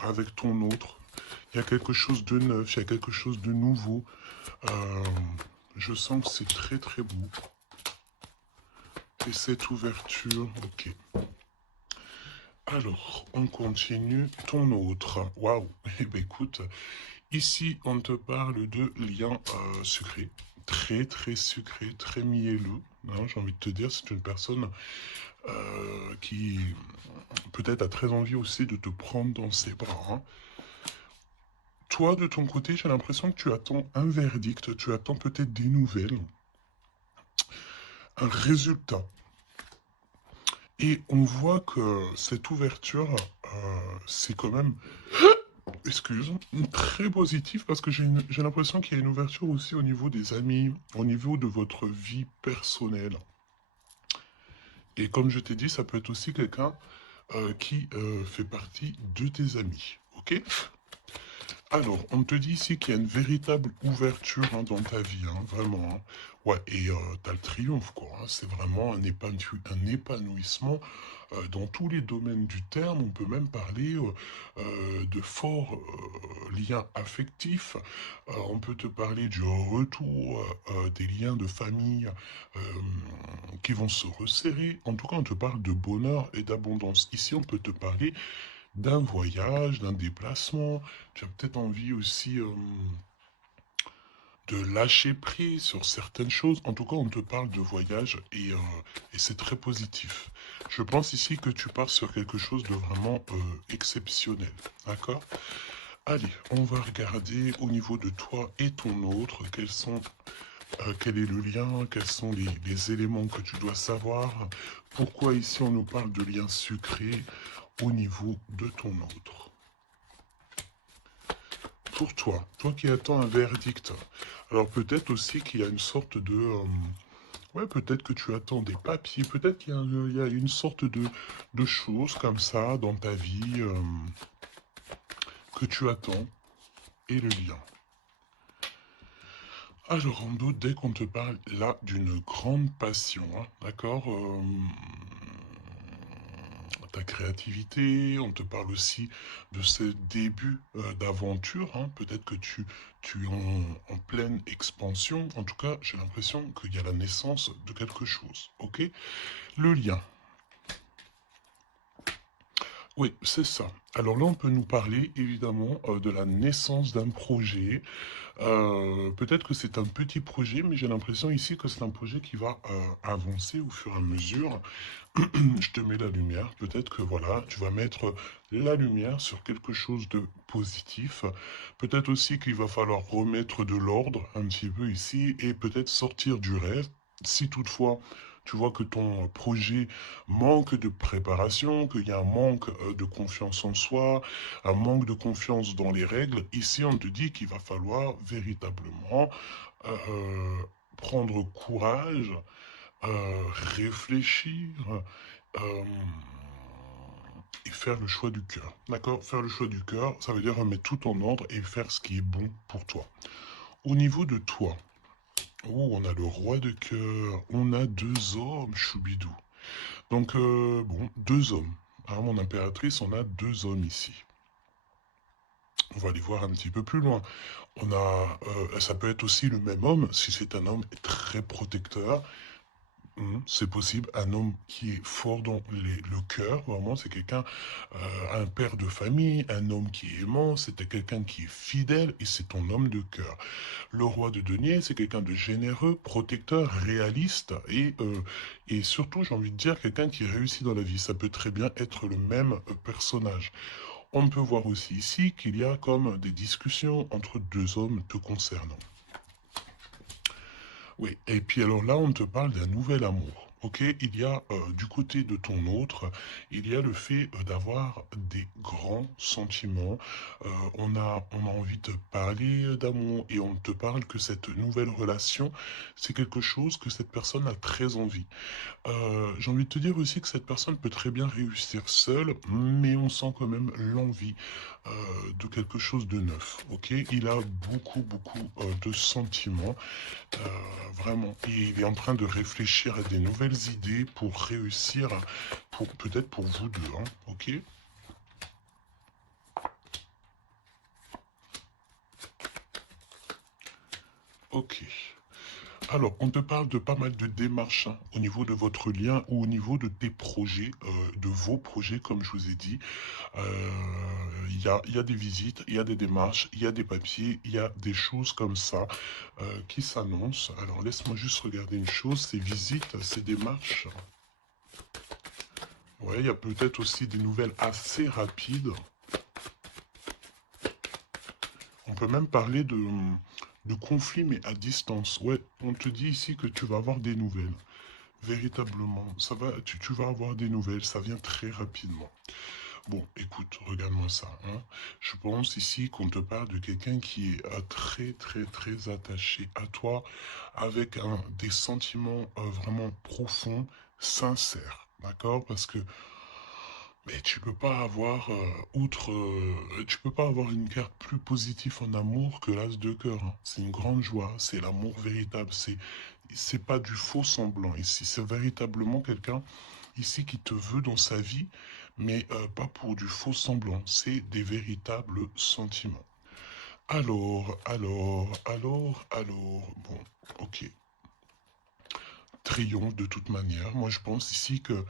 avec ton autre. Il y a quelque chose de neuf, il y a quelque chose de nouveau. Euh, je sens que c'est très très beau. Et cette ouverture, ok. Alors, on continue. Ton autre. Waouh. Eh bien, écoute, ici, on te parle de liens secrets. Très, très sucré, très mielleux. Hein, j'ai envie de te dire, c'est une personne qui peut-être a très envie aussi de te prendre dans ses bras. Hein. Toi, de ton côté, j'ai l'impression que tu attends un verdict, tu attends peut-être des nouvelles, un résultat. Et on voit que cette ouverture, c'est quand même, excuse, très positif parce que j'ai l'impression qu'il y a une ouverture aussi au niveau des amis, au niveau de votre vie personnelle. Et comme je t'ai dit, ça peut être aussi quelqu'un qui fait partie de tes amis. Ok? Alors, on te dit ici qu'il y a une véritable ouverture hein, dans ta vie, hein, vraiment. Hein. Ouais, et t'as le triomphe, quoi. Hein. C'est vraiment un épanouissement dans tous les domaines du terme. On peut même parler de forts liens affectifs. On peut te parler du retour des liens de famille euh, qui vont se resserrer. En tout cas, on te parle de bonheur et d'abondance. Ici, on peut te parler d'un voyage, d'un déplacement. Tu as peut-être envie aussi de lâcher prise sur certaines choses. En tout cas, on te parle de voyage et c'est très positif. Je pense ici que tu pars sur quelque chose de vraiment exceptionnel. D'accord? Allez, on va regarder au niveau de toi et ton autre, quel est le lien, quels sont les éléments que tu dois savoir. Pourquoi ici on nous parle de liens sucrés au niveau de ton autre. Pour toi, toi qui attends un verdict, alors peut-être aussi qu'il y a une sorte de... ouais, peut-être que tu attends des papiers, peut-être qu'il y a une sorte de choses comme ça dans ta vie que tu attends et le lien. Alors, en doute, dès qu'on te parle là d'une grande passion, hein, d'accord ta créativité, on te parle aussi de ce début d'aventure. Hein. Peut-être que tu es en pleine expansion. En tout cas, j'ai l'impression qu'il y a la naissance de quelque chose. Ok? Le lien. Oui, c'est ça. Alors là, on peut nous parler évidemment de la naissance d'un projet. Peut-être que c'est un petit projet, mais j'ai l'impression ici que c'est un projet qui va avancer au fur et à mesure. Je te mets la lumière. Peut-être que voilà, tu vas mettre la lumière sur quelque chose de positif. Peut-être aussi qu'il va falloir remettre de l'ordre un petit peu ici et peut-être sortir du rêve. Si toutefois tu vois que ton projet manque de préparation, qu'il y a un manque de confiance en soi, un manque de confiance dans les règles, ici on te dit qu'il va falloir véritablement euh, prendre courage, réfléchir, euh, et faire le choix du cœur. D'accord? Faire le choix du cœur, ça veut dire remettre tout en ordre et faire ce qui est bon pour toi. Au niveau de toi, oh, on a le roi de cœur, on a deux hommes, choubidou. Donc, bon, deux hommes. Hein, mon impératrice, on a deux hommes ici. On va aller voir un petit peu plus loin. Ça peut être aussi le même homme si c'est un homme très protecteur. C'est possible. Un homme qui est fort dans le cœur, vraiment, c'est quelqu'un, un père de famille, un homme qui est aimant, c'est quelqu'un qui est fidèle et c'est ton homme de cœur. Le roi de denier, c'est quelqu'un de généreux, protecteur, réaliste et surtout, j'ai envie de dire, quelqu'un qui réussit dans la vie. Ça peut très bien être le même personnage. On peut voir aussi ici qu'il y a comme des discussions entre deux hommes te concernant. Oui, et puis alors là, on te parle d'un nouvel amour. Ok, il y a du côté de ton autre, il y a le fait d'avoir des grands sentiments. On a envie de parler d'amour et on te parle que cette nouvelle relation, c'est quelque chose que cette personne a très envie. J'ai envie de te dire aussi que cette personne peut très bien réussir seule, mais on sent quand même l'envie de quelque chose de neuf. Ok, il a beaucoup, beaucoup de sentiments. Vraiment. Et il est en train de réfléchir à des nouvelles idées pour réussir, peut-être pour vous deux, hein, ok? Ok. Alors, on te parle de pas mal de démarches hein, au niveau de votre lien ou au niveau de tes projets, de vos projets, comme je vous ai dit. Il y a des visites, il y a des démarches, il y a des papiers, il y a des choses comme ça qui s'annoncent. Alors, laisse-moi juste regarder une chose, ces visites, ces démarches. Ouais, il y a peut-être aussi des nouvelles assez rapides. On peut même parler de conflits, mais à distance. Ouais, on te dit ici que tu vas avoir des nouvelles. Véritablement, tu vas avoir des nouvelles, ça vient très rapidement. Bon, écoute, regarde-moi ça. Hein. Je pense ici qu'on te parle de quelqu'un qui est très, très, très attaché à toi, avec des sentiments vraiment profonds, sincères. D'accord? Parce que mais tu peux pas avoir, tu peux pas avoir une carte plus positive en amour que l'as de cœur. Hein. C'est une grande joie, c'est l'amour véritable, c'est pas du faux semblant ici, c'est véritablement quelqu'un ici qui te veut dans sa vie, mais pas pour du faux semblant, c'est des véritables sentiments. Alors, bon, ok. Triomphe de toute manière. Moi, je pense ici que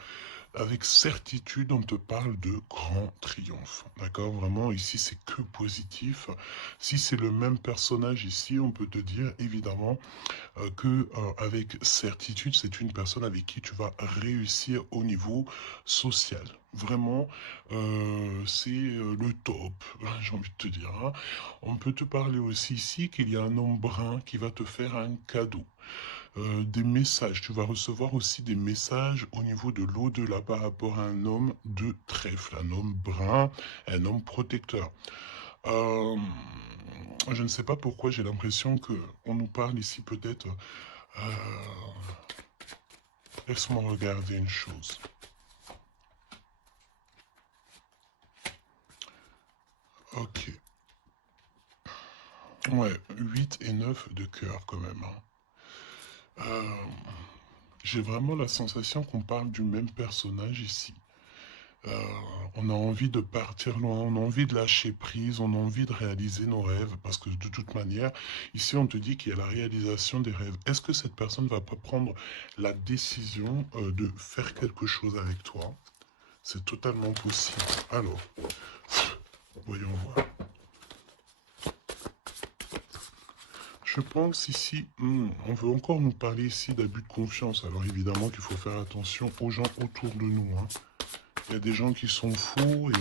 avec certitude, on te parle de grand triomphe. D'accord? Vraiment, ici, c'est que positif. Si c'est le même personnage ici, on peut te dire évidemment que avec certitude, c'est une personne avec qui tu vas réussir au niveau social. Vraiment, c'est le top, j'ai envie de te dire. Hein. On peut te parler aussi ici qu'il y a un homme brun qui va te faire un cadeau. Des messages. Tu vas recevoir aussi des messages au niveau de l'au-delà par rapport à un homme de trèfle, un homme brun, un homme protecteur. Euh, je ne sais pas pourquoi j'ai l'impression que on nous parle ici peut-être. euh, Laisse-moi regarder une chose. Ok. Ouais, 8 et 9 de cœur quand même. Hein. Euh, j'ai vraiment la sensation qu'on parle du même personnage ici. Euh, on a envie de partir loin, on a envie de lâcher prise, on a envie de réaliser nos rêves, parce que de toute manière, ici on te dit qu'il y a la réalisation des rêves. Est-ce que cette personne ne va pas prendre la décision de faire quelque chose avec toi? C'est totalement possible. Alors, voyons voir. Je pense ici, on veut encore nous parler ici d'abus de confiance. Alors évidemment qu'il faut faire attention aux gens autour de nous. Hein. Il y a des gens qui sont fous et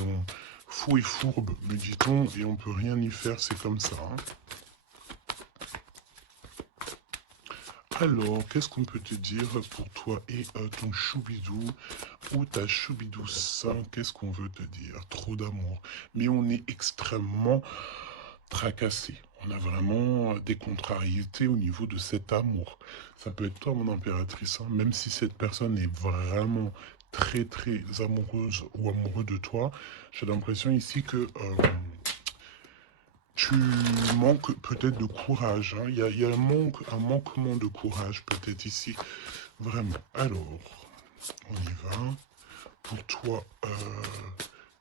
fourbes, me dit-on, et on peut rien y faire, c'est comme ça. Hein. Alors, qu'est-ce qu'on peut te dire pour toi et ton choubidou ou ta choubidouce? Qu'est-ce qu'on veut te dire? Trop d'amour. Mais on est extrêmement tracassé. On a vraiment des contrariétés au niveau de cet amour. Ça peut être toi, mon impératrice, hein, même si cette personne est vraiment très très amoureuse ou amoureux de toi, j'ai l'impression ici que tu manques peut-être de courage. Hein. Il y a un manquement de courage peut-être ici. Vraiment. Alors, on y va. Pour toi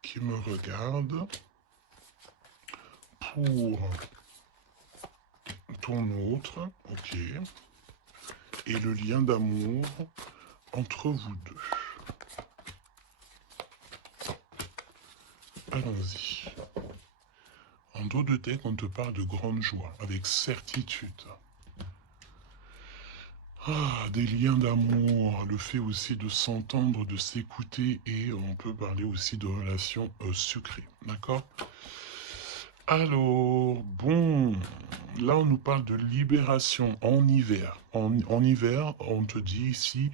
qui me regarde, pour ton autre, ok, et le lien d'amour entre vous deux. Allons-y. En dos de tête, on te parle de grande joie, avec certitude. Ah, des liens d'amour, le fait aussi de s'entendre, de s'écouter, et on peut parler aussi de relations sucrées, d'accord? Alors, bon, là on nous parle de libération en hiver. En hiver, on te dit ici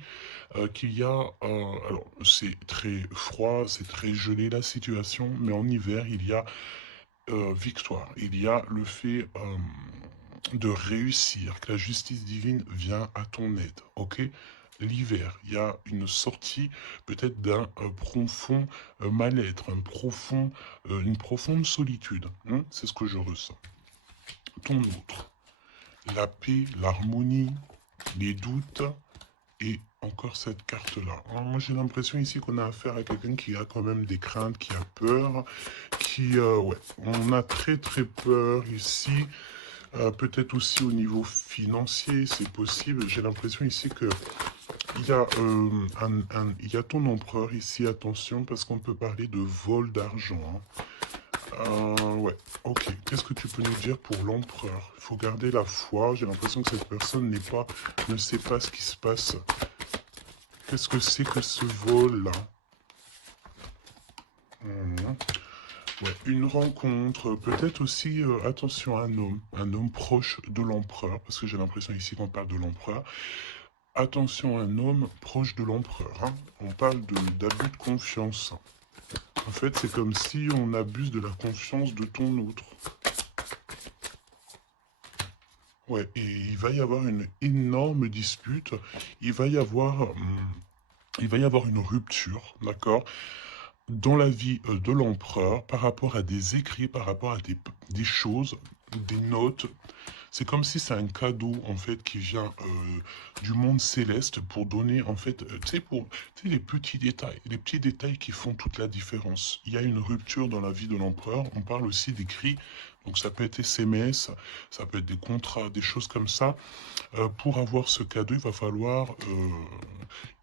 qu'il y a, alors c'est très froid, c'est très gelé la situation, mais en hiver il y a victoire, il y a le fait de réussir, que la justice divine vient à ton aide, ok? L'hiver, il y a une sortie peut-être d'un profond mal-être, une profonde solitude. Hein, c'est ce que je ressens. Ton autre, la paix, l'harmonie, les doutes et encore cette carte-là. Alors, moi, j'ai l'impression ici qu'on a affaire à quelqu'un qui a quand même des craintes, qui a peur, ouais, on a très très peur ici Peut-être aussi au niveau financier, c'est possible. J'ai l'impression ici que il y a, il y a ton empereur ici, attention, parce qu'on peut parler de vol d'argent, hein. Ouais, ok. Qu'est-ce que tu peux nous dire pour l'empereur? Il faut garder la foi. J'ai l'impression que cette personne ne sait pas ce qui se passe. Qu'est-ce que c'est que ce vol-là? Mhm. Ouais, une rencontre, peut-être aussi, attention, un homme proche de l'empereur, parce que j'ai l'impression ici qu'on parle de l'empereur. Attention, un homme proche de l'empereur, hein. On parle d'abus de confiance. En fait, c'est comme si on abuse de la confiance de ton autre. Ouais, et il va y avoir une énorme dispute. Il va y avoir, il va y avoir une rupture, d'accord, dans la vie de l'empereur par rapport à des écrits, par rapport à des choses, des notes. C'est comme si c'est un cadeau en fait qui vient du monde céleste pour donner en fait, tu sais, pour tu sais, les petits détails qui font toute la différence. Il y a une rupture dans la vie de l'empereur. On parle aussi d'écrits, donc ça peut être SMS, ça peut être des contrats, des choses comme ça. Pour avoir ce cadeau, il va falloir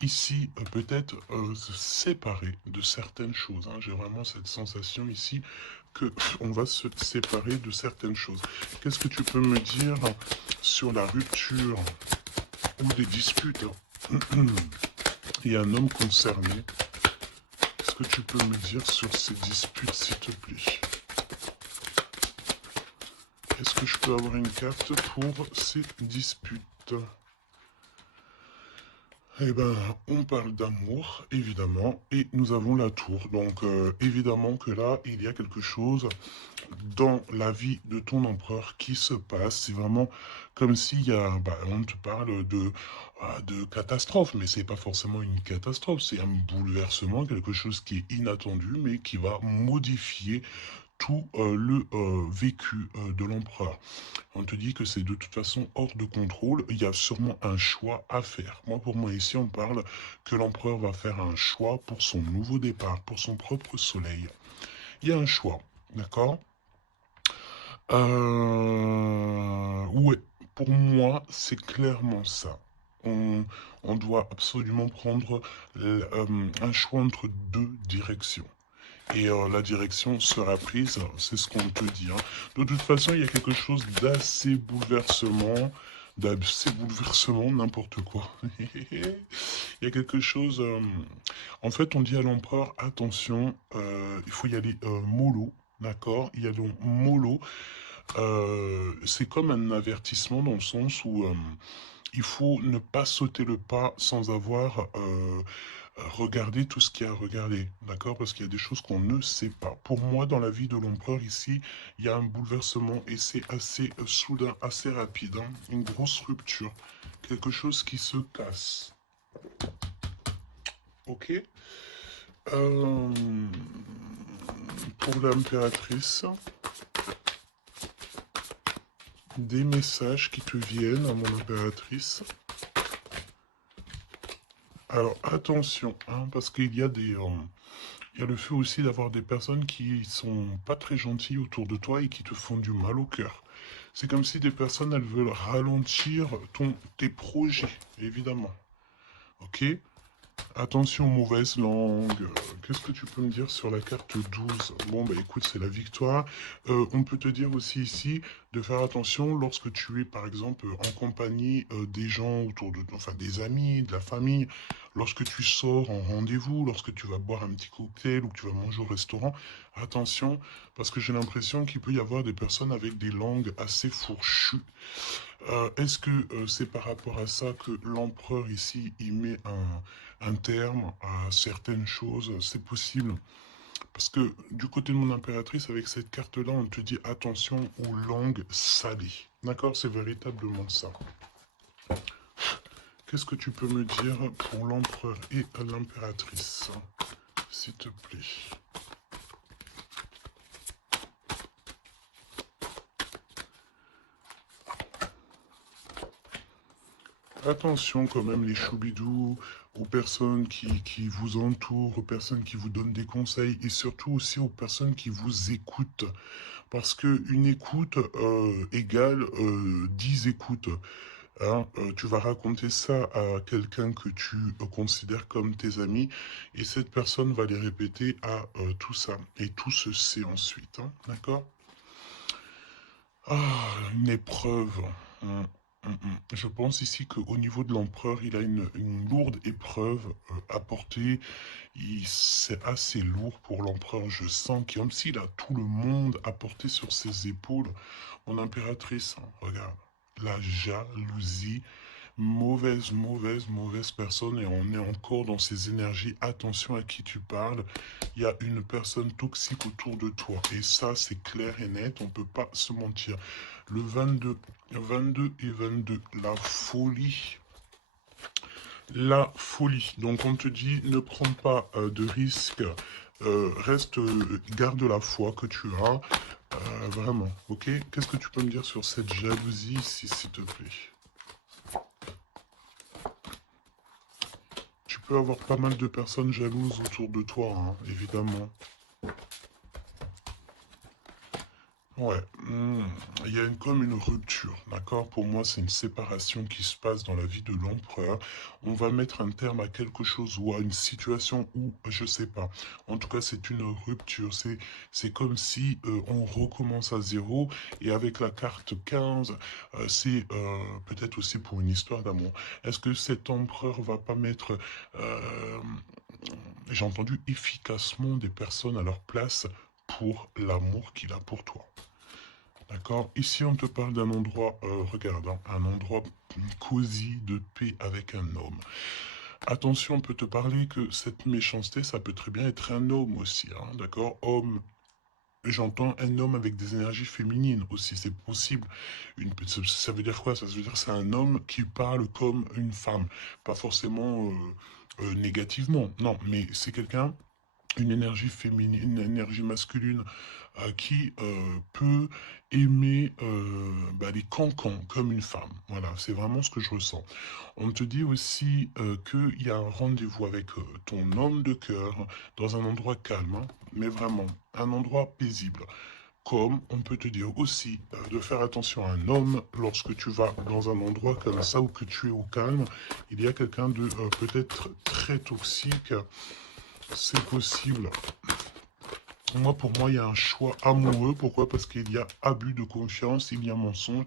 ici peut-être se séparer de certaines choses, hein. J'ai vraiment cette sensation ici que on va se séparer de certaines choses. Qu'est-ce que tu peux me dire sur la rupture ou des disputes? Il y a un homme concerné. Qu'est-ce que tu peux me dire sur ces disputes, s'il te plaît? Est-ce que je peux avoir une carte pour ces disputes? Eh ben, on parle d'amour, évidemment, et nous avons la tour. Donc, évidemment que là, il y a quelque chose dans la vie de ton empereur qui se passe. C'est vraiment comme s'il y a, bah, on te parle de catastrophe, mais c'est pas forcément une catastrophe, c'est un bouleversement, quelque chose qui est inattendu, mais qui va modifier tout le vécu de l'empereur. On te dit que c'est de toute façon hors de contrôle. Il y a sûrement un choix à faire. Moi, pour moi, ici, on parle que l'empereur va faire un choix pour son nouveau départ, pour son propre soleil. Il y a un choix, d'accord? Ouais, pour moi, c'est clairement ça. On, on doit absolument prendre un choix entre deux directions. Et la direction sera prise, c'est ce qu'on te dit, hein. De toute façon, il y a quelque chose d'assez bouleversement, n'importe quoi. Il y a quelque chose. En fait, on dit à l'empereur, attention, il faut y aller mollo, d'accord? Il y a donc mollo. C'est comme un avertissement dans le sens où il faut ne pas sauter le pas sans avoir regardé tout ce qu'il y a à regarder, d'accord? Parce qu'il y a des choses qu'on ne sait pas. Pour moi, dans la vie de l'empereur ici, il y a un bouleversement et c'est assez soudain, assez rapide, hein. Une grosse rupture, quelque chose qui se casse. Ok? Euh, pour l'impératrice, des messages qui te viennent à mon impératrice. Alors attention, hein, parce qu'il y a il y a le fait aussi d'avoir des personnes qui sont pas très gentilles autour de toi et qui te font du mal au cœur. C'est comme si des personnes, elles veulent ralentir tes projets, évidemment. Ok? Attention aux mauvaises langues. Qu'est-ce que tu peux me dire sur la carte 12? Bon, bah écoute, c'est la victoire. On peut te dire aussi ici de faire attention lorsque tu es, par exemple, en compagnie des gens autour de toi, enfin des amis, de la famille, lorsque tu sors en rendez-vous, lorsque tu vas boire un petit cocktail ou que tu vas manger au restaurant. Attention, parce que j'ai l'impression qu'il peut y avoir des personnes avec des langues assez fourchues. Est-ce que c'est par rapport à ça que l'empereur ici, il met un terme à certaines choses? C'est possible. Parce que du côté de mon impératrice, avec cette carte-là, on te dit attention aux langues salées. D'accord? C'est véritablement ça. Qu'est-ce que tu peux me dire pour l'empereur et l'impératrice, s'il te plaît? Attention quand même les choubidous, aux personnes qui vous entourent, aux personnes qui vous donnent des conseils et surtout aussi aux personnes qui vous écoutent. Parce qu'une écoute égale 10 écoutes. Hein. Tu vas raconter ça à quelqu'un que tu considères comme tes amis et cette personne va les répéter à tout ça. Et tout se sait ensuite. Hein. D'accord? Ah, une épreuve. Je pense ici qu'au niveau de l'empereur, il a une lourde épreuve à porter. C'est assez lourd pour l'empereur. Je sens comme s'il a tout le monde à porter sur ses épaules. Mon impératrice, hein, regarde, la jalousie, mauvaise, mauvaise, mauvaise personne et on est encore dans ces énergies. Attention à qui tu parles. Il y a une personne toxique autour de toi et ça c'est clair et net, on peut pas se mentir. Le 22, 22 et 22, la folie. La folie. Donc on te dit ne prends pas de risques. Reste, garde la foi que tu as. Vraiment, ok? Qu'est-ce que tu peux me dire sur cette jalousie ici, s'il te plaît? Tu peux avoir pas mal de personnes jalouses autour de toi, hein, évidemment. Ouais, il y a comme une rupture, d'accord? Pour moi, c'est une séparation qui se passe dans la vie de l'empereur. On va mettre un terme à quelque chose ou à une situation où, je sais pas. En tout cas, c'est une rupture. C'est comme si on recommence à zéro. Et avec la carte 15, c'est peut-être aussi pour une histoire d'amour. Est-ce que cet empereur va pas mettre, j'ai entendu, efficacement des personnes à leur place pour l'amour qu'il a pour toi? D'accord. Ici, on te parle d'un endroit, regarde, hein, un endroit cosy de paix avec un homme. Attention, on peut te parler que cette méchanceté, ça peut très bien être un homme aussi, hein, d'accord? Homme, j'entends un homme avec des énergies féminines aussi, c'est possible. Ça veut dire quoi? Ça veut dire que c'est un homme qui parle comme une femme. Pas forcément négativement, non, mais c'est quelqu'un une énergie féminine, une énergie masculine qui peut aimer bah, les cancans comme une femme. Voilà, c'est vraiment ce que je ressens. On te dit aussi qu'il y a un rendez-vous avec ton homme de cœur dans un endroit calme, hein, mais vraiment un endroit paisible. Comme on peut te dire aussi de faire attention à un homme lorsque tu vas dans un endroit comme ça ou que tu es au calme, il y a quelqu'un de peut-être très toxique, c'est possible. Pour moi, il y a un choix amoureux. Pourquoi? Parce qu'il y a abus de confiance, il y a mensonge,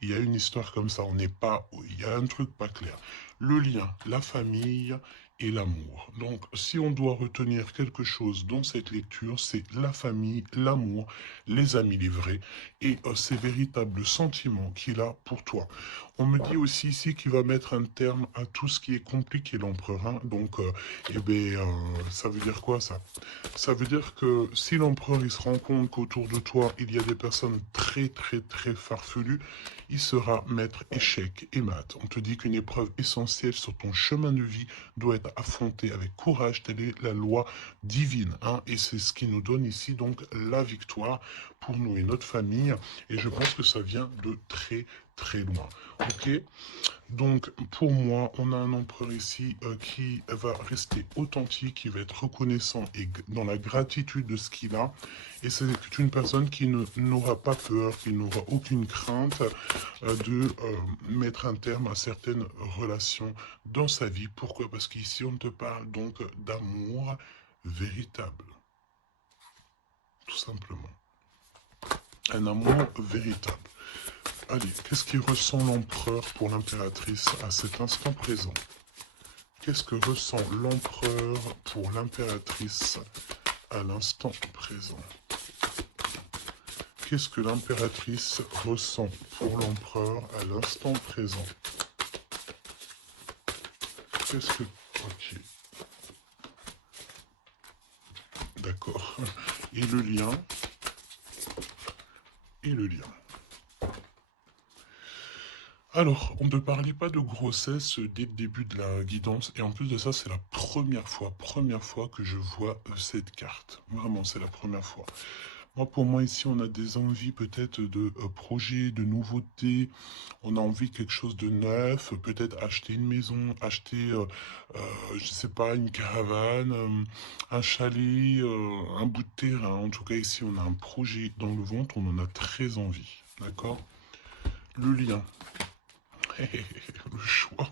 il y a une histoire comme ça. On n'est pas, il y a un truc pas clair. Le lien, la famille et l'amour. Donc, si on doit retenir quelque chose dans cette lecture, c'est la famille, l'amour, les amis, les vrais, et ces véritables sentiments qu'il a pour toi. On me dit aussi ici qu'il va mettre un terme à tout ce qui est compliqué, l'empereur. Hein. Donc, ça veut dire quoi ça? Ça veut dire que si l'empereur il se rend compte qu'autour de toi il y a des personnes très très très farfelues, il sera maître échec et mat. On te dit qu'une épreuve essentielle sur ton chemin de vie doit être affrontée avec courage, telle est la loi divine. Hein, et c'est ce qui nous donne ici donc la victoire pour nous et notre famille. Et je pense que ça vient de très très loin. Ok? Donc, pour moi, on a un empereur ici qui va rester authentique, qui va être reconnaissant et dans la gratitude de ce qu'il a. Et c'est une personne qui n'aura pas peur, qui n'aura aucune crainte de mettre un terme à certaines relations dans sa vie. Pourquoi? Parce qu'ici, on te parle donc d'amour véritable, tout simplement. Un amour véritable. Allez, qu'est-ce qu'il ressent l'empereur pour l'impératrice à cet instant présent? Qu'est-ce que ressent l'empereur pour l'impératrice à l'instant présent? Qu'est-ce que l'impératrice ressent pour l'empereur à l'instant présent? Qu'est-ce que... Ok. D'accord. Et le lien? Et le lien. Alors, on ne parlait pas de grossesse dès le début de la guidance, et en plus de ça, c'est la première fois que je vois cette carte. Vraiment, c'est la première fois. Moi, pour moi, ici, on a des envies peut-être de projets, de nouveautés. On a envie de quelque chose de neuf, peut-être acheter une maison, acheter, je sais pas, une caravane, un chalet, un bout de terrain. En tout cas, ici, on a un projet dans le ventre, on en a très envie. D'accord? Le lien, le choix.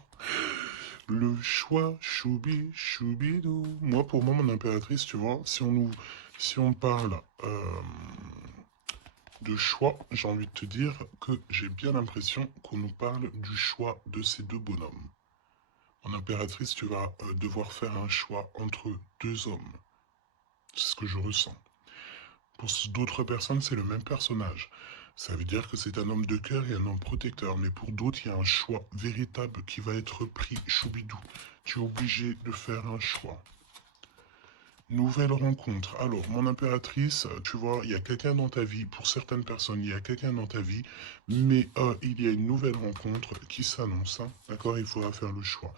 Le choix, choubi, choubidou. Moi, pour moi, mon impératrice, tu vois, si on parle de choix, j'ai envie de te dire que j'ai bien l'impression qu'on nous parle du choix de ces deux bonhommes. Mon impératrice, tu vas devoir faire un choix entre deux hommes. C'est ce que je ressens. Pour d'autres personnes, c'est le même personnage. Ça veut dire que c'est un homme de cœur et un homme protecteur. Mais pour d'autres, il y a un choix véritable qui va être pris. Choubidou, tu es obligé de faire un choix. Nouvelle rencontre. Alors, mon impératrice, tu vois, il y a quelqu'un dans ta vie. Pour certaines personnes, il y a quelqu'un dans ta vie, mais il y a une nouvelle rencontre qui s'annonce. Hein, d'accord, il faudra faire le choix.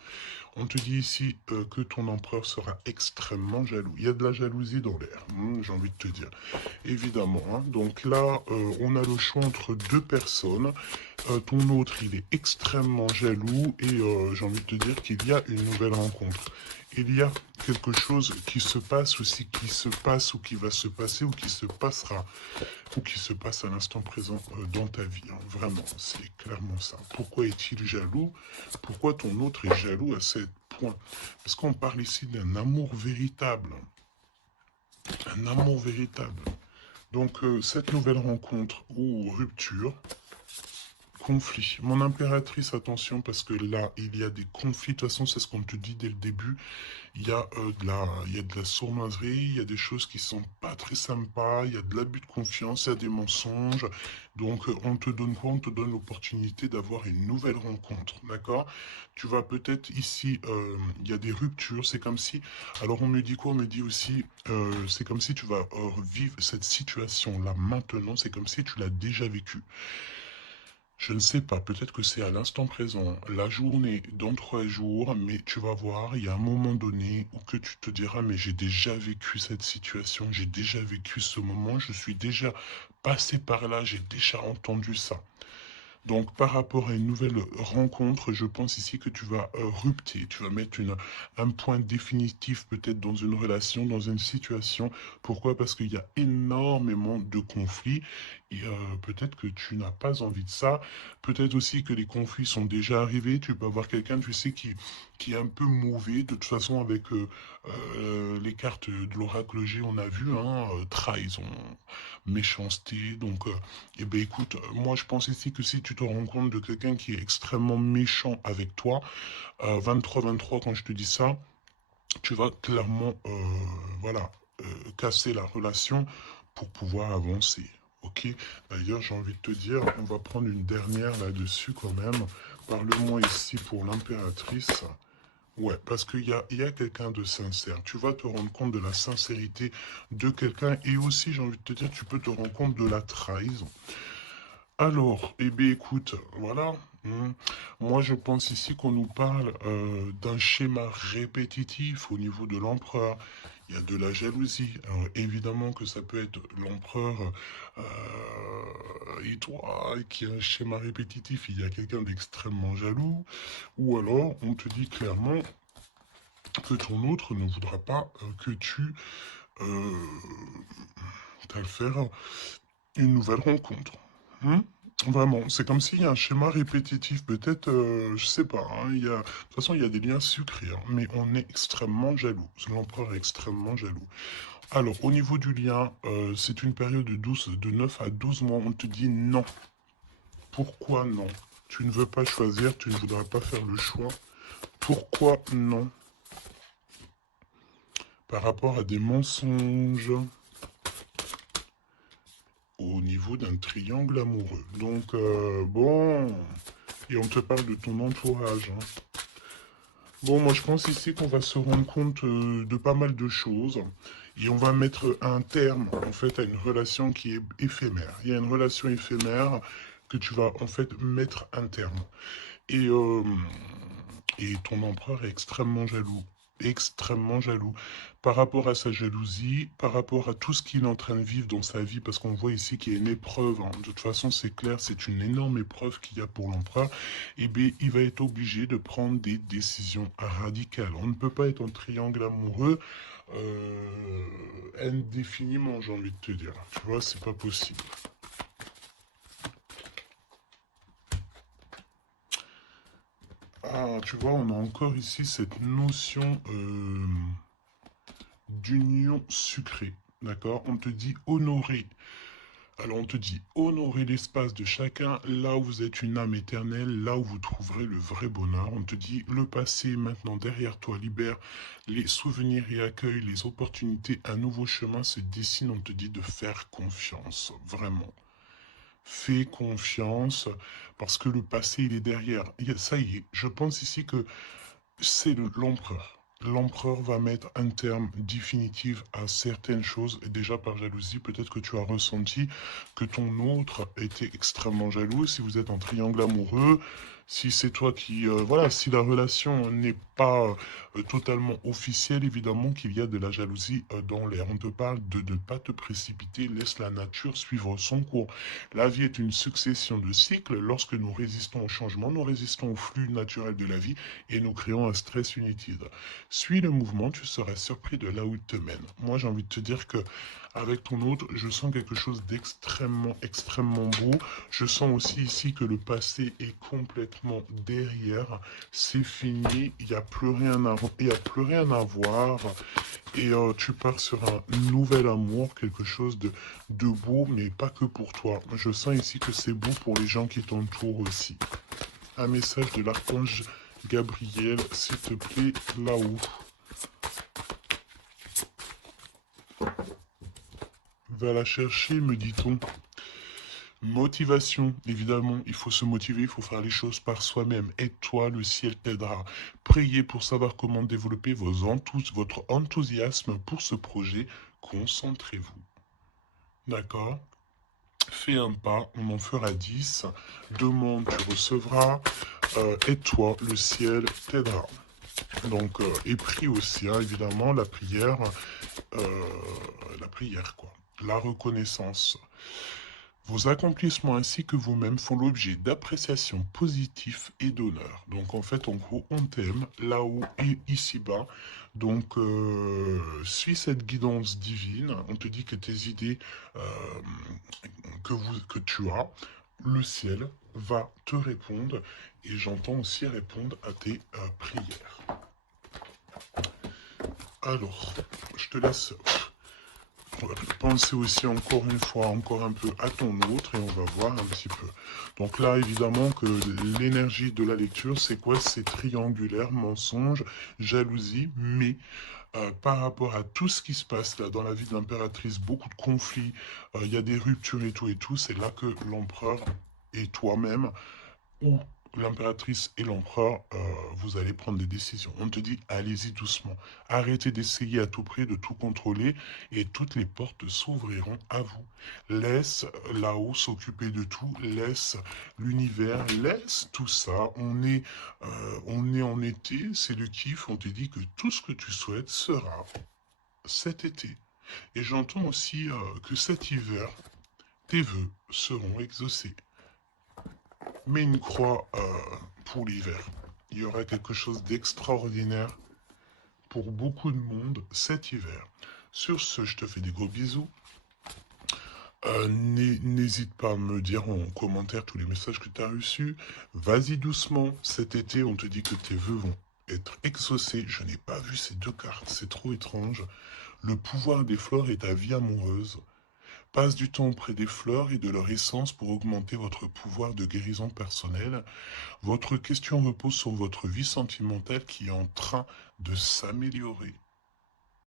On te dit ici que ton empereur sera extrêmement jaloux. Il y a de la jalousie dans l'air, j'ai envie de te dire. Évidemment. Hein. Donc là, on a le choix entre deux personnes. Ton autre, il est extrêmement jaloux et j'ai envie de te dire qu'il y a une nouvelle rencontre. Il y a quelque chose qui se passe aussi, qui se passe ou qui va se passer ou qui se passera ou qui se passe à l'instant présent dans ta vie. Hein. Vraiment, c'est clairement ça. Pourquoi est-il jaloux? Pourquoi ton autre est jaloux à ce point? Parce qu'on parle ici d'un amour véritable. Un amour véritable. Donc, cette nouvelle rencontre ou rupture, conflit. Mon impératrice, attention, parce que là, il y a des conflits. De toute façon, c'est ce qu'on te dit dès le début. Il y a de la sournoiserie, il y a des choses qui sont pas très sympas, il y a de l'abus de confiance, il y a des mensonges. Donc, on te donne quoi? On te donne l'opportunité d'avoir une nouvelle rencontre, d'accord? Tu vas peut-être ici, il y a des ruptures, c'est comme si... Alors, on me dit quoi? On me dit aussi, c'est comme si tu vas vivre cette situation-là maintenant, c'est comme si tu l'as déjà vécue. Je ne sais pas, peut-être que c'est à l'instant présent, la journée, dans 3 jours, mais tu vas voir, il y a un moment donné où que tu te diras, mais j'ai déjà vécu cette situation, j'ai déjà vécu ce moment, je suis déjà passé par là, j'ai déjà entendu ça. Donc, par rapport à une nouvelle rencontre, je pense ici que tu vas rupter, tu vas mettre un point définitif peut-être dans une relation, dans une situation. Pourquoi? Parce qu'il y a énormément de conflits et peut-être que tu n'as pas envie de ça. Peut-être aussi que les conflits sont déjà arrivés. Tu peux avoir quelqu'un, tu sais, qui est un peu mauvais. De toute façon, avec les cartes de l'oracle G, on a vu, hein, trahison, méchanceté. Donc, eh bien, écoute, moi, je pense ici que si tu te rends compte de quelqu'un qui est extrêmement méchant avec toi, 23-23, quand je te dis ça, tu vas clairement, voilà, casser la relation pour pouvoir avancer. Ok? D'ailleurs, j'ai envie de te dire, on va prendre une dernière là-dessus quand même. Parle-moi ici pour l'impératrice. Ouais, parce il y a quelqu'un de sincère. Tu vas te rendre compte de la sincérité de quelqu'un et aussi, j'ai envie de te dire, tu peux te rendre compte de la trahison. Alors, eh bien, écoute, voilà. Moi, je pense ici qu'on nous parle d'un schéma répétitif au niveau de l'empereur. Il y a de la jalousie. Alors, évidemment que ça peut être l'empereur et toi, qui a un schéma répétitif. Il y a quelqu'un d'extrêmement jaloux. Ou alors, on te dit clairement que ton autre ne voudra pas que tu euh, t'as faire une nouvelle rencontre. Hmm. Vraiment, c'est comme s'il y a un schéma répétitif, peut-être, je sais pas, hein, de toute façon, il y a des liens sucrés, hein, mais on est extrêmement jaloux. L'empereur est extrêmement jaloux. Alors, au niveau du lien, c'est une période de 9 à 12 mois. On te dit non. Pourquoi non? Tu ne veux pas choisir, tu ne voudras pas faire le choix. Pourquoi non? Par rapport à des mensonges au niveau d'un triangle amoureux. Donc, bon, et on te parle de ton entourage. Hein. Bon, moi je pense ici qu'on va se rendre compte de pas mal de choses et on va mettre un terme en fait à une relation qui est éphémère. Il y a une relation éphémère que tu vas en fait mettre un terme. Et, euh, et ton empereur est extrêmement jaloux. extrêmement jaloux. Par rapport à sa jalousie, par rapport à tout ce qu'il est en train de vivre dans sa vie, parce qu'on voit ici qu'il y a une épreuve, hein. De toute façon, c'est clair, c'est une énorme épreuve qu'il y a pour l'empereur. Eh bien, il va être obligé de prendre des décisions radicales. On ne peut pas être en triangle amoureux indéfiniment, j'ai envie de te dire. Tu vois, c'est pas possible. Ah, tu vois, on a encore ici cette notion d'union sucrée. D'accord? On te dit honorer. Alors on te dit honorer l'espace de chacun, là où vous êtes une âme éternelle, là où vous trouverez le vrai bonheur. On te dit le passé est maintenant derrière toi, libère les souvenirs et accueille les opportunités. Un nouveau chemin se dessine, on te dit de faire confiance, vraiment. Fais confiance parce que le passé il est derrière. Ça y est, je pense ici que c'est l'empereur. L'empereur va mettre un terme définitif à certaines choses. Et déjà par jalousie, peut-être que tu as ressenti que ton autre était extrêmement jaloux. Si vous êtes en triangle amoureux, si c'est toi qui... voilà, si la relation n'est pas totalement officielle, évidemment qu'il y a de la jalousie dans l'air. On te parle de ne pas te précipiter, laisse la nature suivre son cours. La vie est une succession de cycles. Lorsque nous résistons au changement, nous résistons au flux naturel de la vie et nous créons un stress inutile. Suis le mouvement, tu seras surpris de là où il te mène. Moi, j'ai envie de te dire que avec ton autre, je sens quelque chose d'extrêmement, extrêmement beau. Je sens aussi ici que le passé est complètement derrière. C'est fini, il n'y a plus rien à, il y a plus rien à voir. Et tu pars sur un nouvel amour, quelque chose de beau, mais pas que pour toi. Je sens ici que c'est beau pour les gens qui t'entourent aussi. Un message de l'archange Gabriel, s'il te plaît, là-haut. Va la chercher, me dit-on. Motivation, évidemment, il faut se motiver, il faut faire les choses par soi-même. Aide-toi, le ciel t'aidera. Priez pour savoir comment développer votre enthousiasme pour ce projet. Concentrez-vous. D'accord? Fais un pas, on en fera 10. Demande, tu recevras. Aide-toi, le ciel t'aidera. Donc, et prie aussi, hein, évidemment, la prière, quoi. La reconnaissance. Vos accomplissements ainsi que vous-même font l'objet d'appréciations positives et d'honneur. Donc en fait, en gros, on t'aime là-haut et ici-bas. Donc suis cette guidance divine. On te dit que tes idées que tu as, le ciel va te répondre. Et j'entends aussi répondre à tes prières. Alors, je te laisse penser aussi encore une fois, encore un peu à ton autre et on va voir un petit peu. Donc là, évidemment que l'énergie de la lecture, c'est quoi? C'est triangulaire, mensonge, jalousie, mais par rapport à tout ce qui se passe là dans la vie de l'impératrice, beaucoup de conflits, il y a des ruptures et tout, c'est là que l'empereur et toi-même, ou l'impératrice et l'empereur, vous allez prendre des décisions. On te dit, allez-y doucement. Arrêtez d'essayer à tout prix de tout contrôler et toutes les portes s'ouvriront à vous. Laisse là-haut s'occuper de tout, laisse l'univers, laisse tout ça. On est en été, c'est le kiff. On te dit que tout ce que tu souhaites sera cet été. Et j'entends aussi que cet hiver, tes vœux seront exaucés. Mets une croix pour l'hiver. Il y aura quelque chose d'extraordinaire pour beaucoup de monde cet hiver. Sur ce, je te fais des gros bisous. N'hésite pas à me dire en commentaire tous les messages que tu as reçus. Vas-y doucement. Cet été, on te dit que tes vœux vont être exaucés. Je n'ai pas vu ces deux cartes. C'est trop étrange. Le pouvoir des fleurs est ta vie amoureuse. Passe du temps auprès des fleurs et de leur essence pour augmenter votre pouvoir de guérison personnelle. Votre question repose sur votre vie sentimentale qui est en train de s'améliorer.